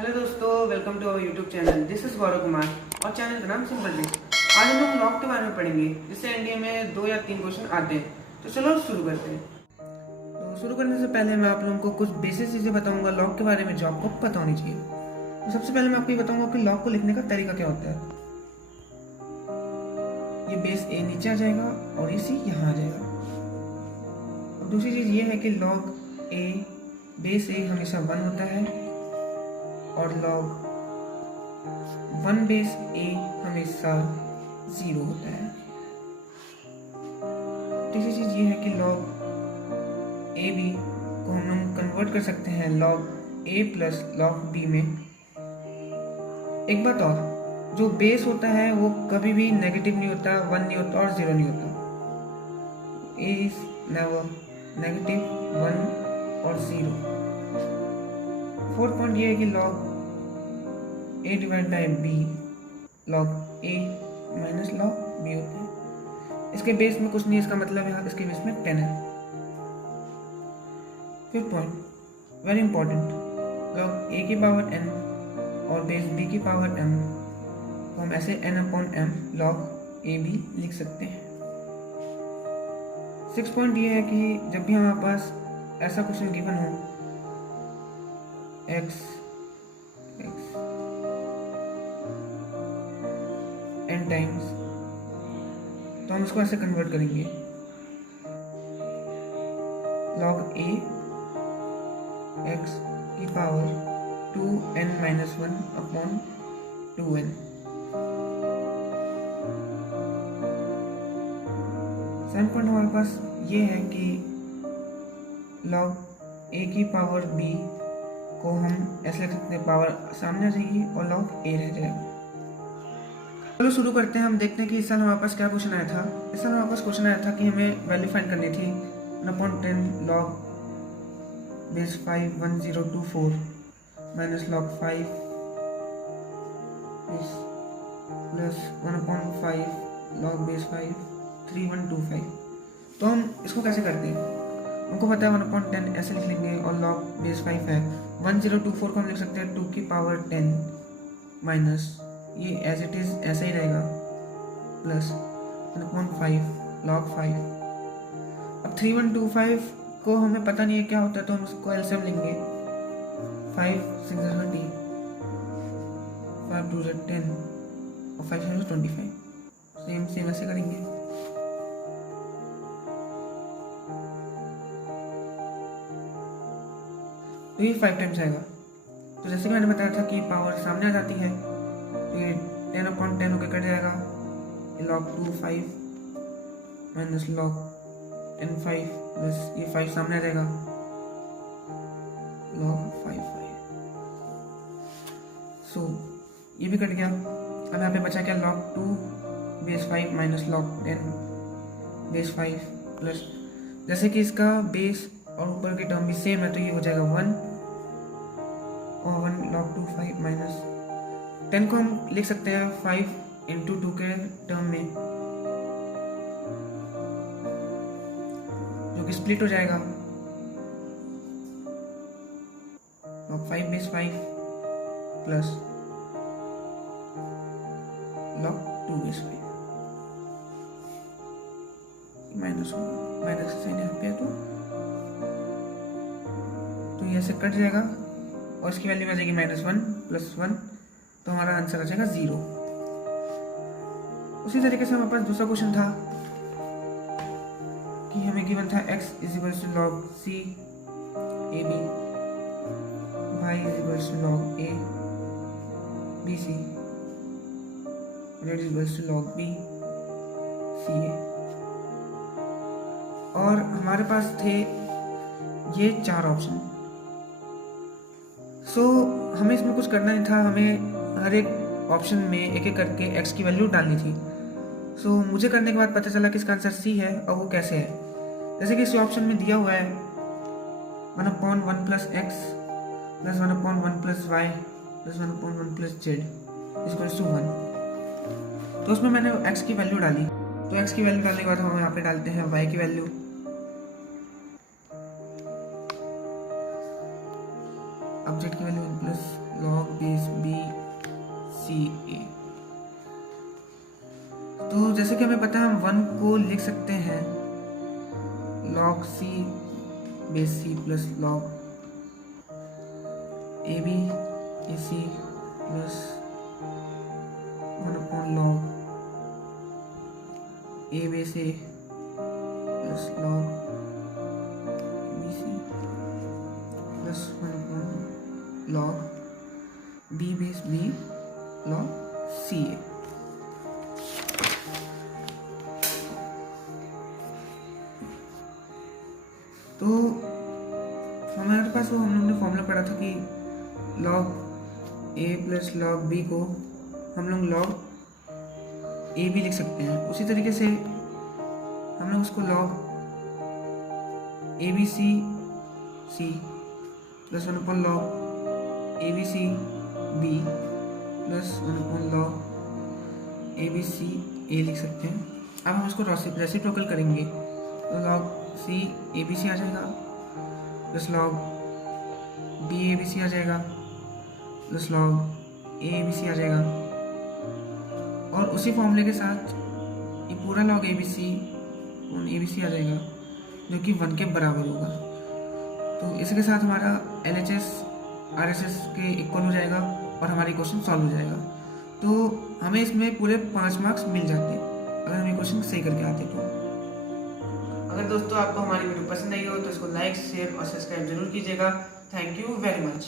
Hello दोस्तों, welcome to our YouTube channel. This is Gaurav Kumar और channel का नाम सिंपल ट्रिक्स। आज हम लोग लॉग के बारे में पढ़ेंगे, जिससे एनडीए में 2 या 3 क्वेश्चन आते हैं। तो चलो शुरू करते हैं। तो शुरू करने से पहले मैं आप लोगों को कुछ बेसिक चीज़ें बताऊंगा लॉग के बारे में जो आपको पता होनी चाहिए। तो सबसे पहले मैं आपको ये बताऊंगा कि लॉग को लिखने का तरीका क्या होता है। ये बेस ए नीचे आ जाएगा और ये सी यहाँ आ जाएगा। और दूसरी चीज़ ये है कि लॉग ए बेस ए हमेशा 1 होता है और लॉग 1 बेस ए हमेशा 0 होता है। तीसरी चीज ये है कि लॉग ए बी को हम कन्वर्ट कर सकते हैं लॉग ए प्लस लॉग बी में। एक बात और, जो बेस होता है वो कभी भी नेगेटिव नहीं होता, 1 नहीं होता और 0 नहीं होता। ए इज नेवर नेगेटिव, 1 और 0। फोर्थ पॉइंट ये है कि log A divide by B log A minus log B होते हैं। इसके बेस में कुछ नहीं है, इसका मतलब यहाँ इसके बेस में 10 है। Fifth point very important, log a की पावर n और बेस b की पावर m तो हम ऐसे n upon m log a b लिख सकते हैं। सिक्स पॉइंट ये है कि जब भी हमारे पास ऐसा क्वेश्चन गिवन हो x n टाइम्स, तो हम इसको ऐसे कन्वर्ट करेंगे log a x की power 2n minus 1 upon 2n। Seven point हमारे पास ये है कि log a की पावर b को हम ऐसे लिख सकते हैं, पावर सामने आ जाएगी और log a रह जाएगा। चलो शुरू करते हैं। हम देखते हैं कि इस साल हमारे पास क्या क्वेश्चन आया था। इस साल हमारे पास क्वेश्चन आया था कि हमें वैल्यू फाइंड करनी थी 1/10 log base 5 1024 minus log 5 plus 1/5 log base 5 3125। तो हम इसको कैसे करते हैं, हमको पता है 1/10 ऐसे लिख लेंगे और log बेस 5 है 1024 को हम लिख सकते हैं 2 की पावर 10 माइनस ये एज इट इज ऐसा ही रहेगा प्लस 1/5 log 5। अब 3125 को हमें पता नहीं है क्या होता है, तो हम इसको एलसीएम लेंगे। 5 6 30, 5 2 10 और 5 7 25। सेम ऐसे करेंगे। तो ये 5 टाइम्स आएगा। तो जैसे कि मैंने बताया था कि पावर सामने आ जाती है, तो ये 10/10 होकर कट जाएगा। log 2 5 माइनस log 10 5 प्लस ये 5 सामने आ जाएगा log 5 5। सो ये भी कट गया। अब यहाँ पे बचा क्या, log 2 base 5 minus log 10 base 5 plus, जैसे कि इसका बेस और ऊपर की टर्म भी सेम है तो ये हो जाएगा 1 और 1 log 2 5 माइनस 10 को हम लिख सकते हैं 5 इंटू 2 के टर्म में, जो कि स्प्लिट हो जाएगा log 5 base 5 plus log 2 base 5 minus sign यहाँ पे है तो ये ऐसे कट जाएगा और इसकी वैल्यू आ जाएगी -1 प्लस 1, तो हमारा आंसर आ जाएगा 0। उसी तरीके से हमारे पास दूसरा क्वेश्चन था कि हमें गिवन था x is log c a b, y is log a b c, z is log b c a। और हमारे पास थे ये 4 ऑप्शन। सो हमें इसमें कुछ करना नहीं था, हमें हर एक ऑप्शन में एक एक करके x की वैल्यू डालनी थी। सो मुझे करने के बाद पता चला कि इसका आंसर c है, और वो कैसे है। जैसे कि इस ऑप्शन में दिया हुआ है 1/1 plus x plus 1/1 plus y plus 1/1 plus z equals to 1। तो उसमें मैंने x की वैल्यू डाली। तो x की वैल्यू डालने के बाद हम यहाँ पे डालते हैं y की वैल्यू। अब z की वैल्यू 1 प्लस log जैसे कि हमें पता है हम 1 को लिख सकते हैं log c base c plus log ab ac plus 1 upon log a base a plus log bc plus 1 upon log b base b log ca। तो हमारे पास वो हम लोग ने फॉर्मूला पढ़ा था कि log a plus log b को हम लोग log a भी लिख सकते हैं। उसी तरीके से हम लोग उसको log abc c plus 1 upon log abc b plus 1 upon log abc a लिख सकते हैं। अब हम इसको रेसिप्रोकल करेंगे तो log c abc आ जाएगा प्लस log b abc आ जाएगा प्लस log a abc आ जाएगा, और उसी फॉर्मूले के साथ ये पूरा log abc आ जाएगा जो कि 1 के बराबर होगा। तो इसके साथ हमारा LHS RHS के इक्वल हो जाएगा और हमारी क्वेश्चन सॉल्व हो जाएगा। तो हमें इसमें पूरे 5 मार्क्स मिल जाते अगर हम ये क्वेश्चन सही करके आते तो। अगर दोस्तों आपको हमारी वीडियो पसंद आई हो तो इसको लाइक शेयर और सब्सक्राइब जरूर कीजिएगा। Thank you very much.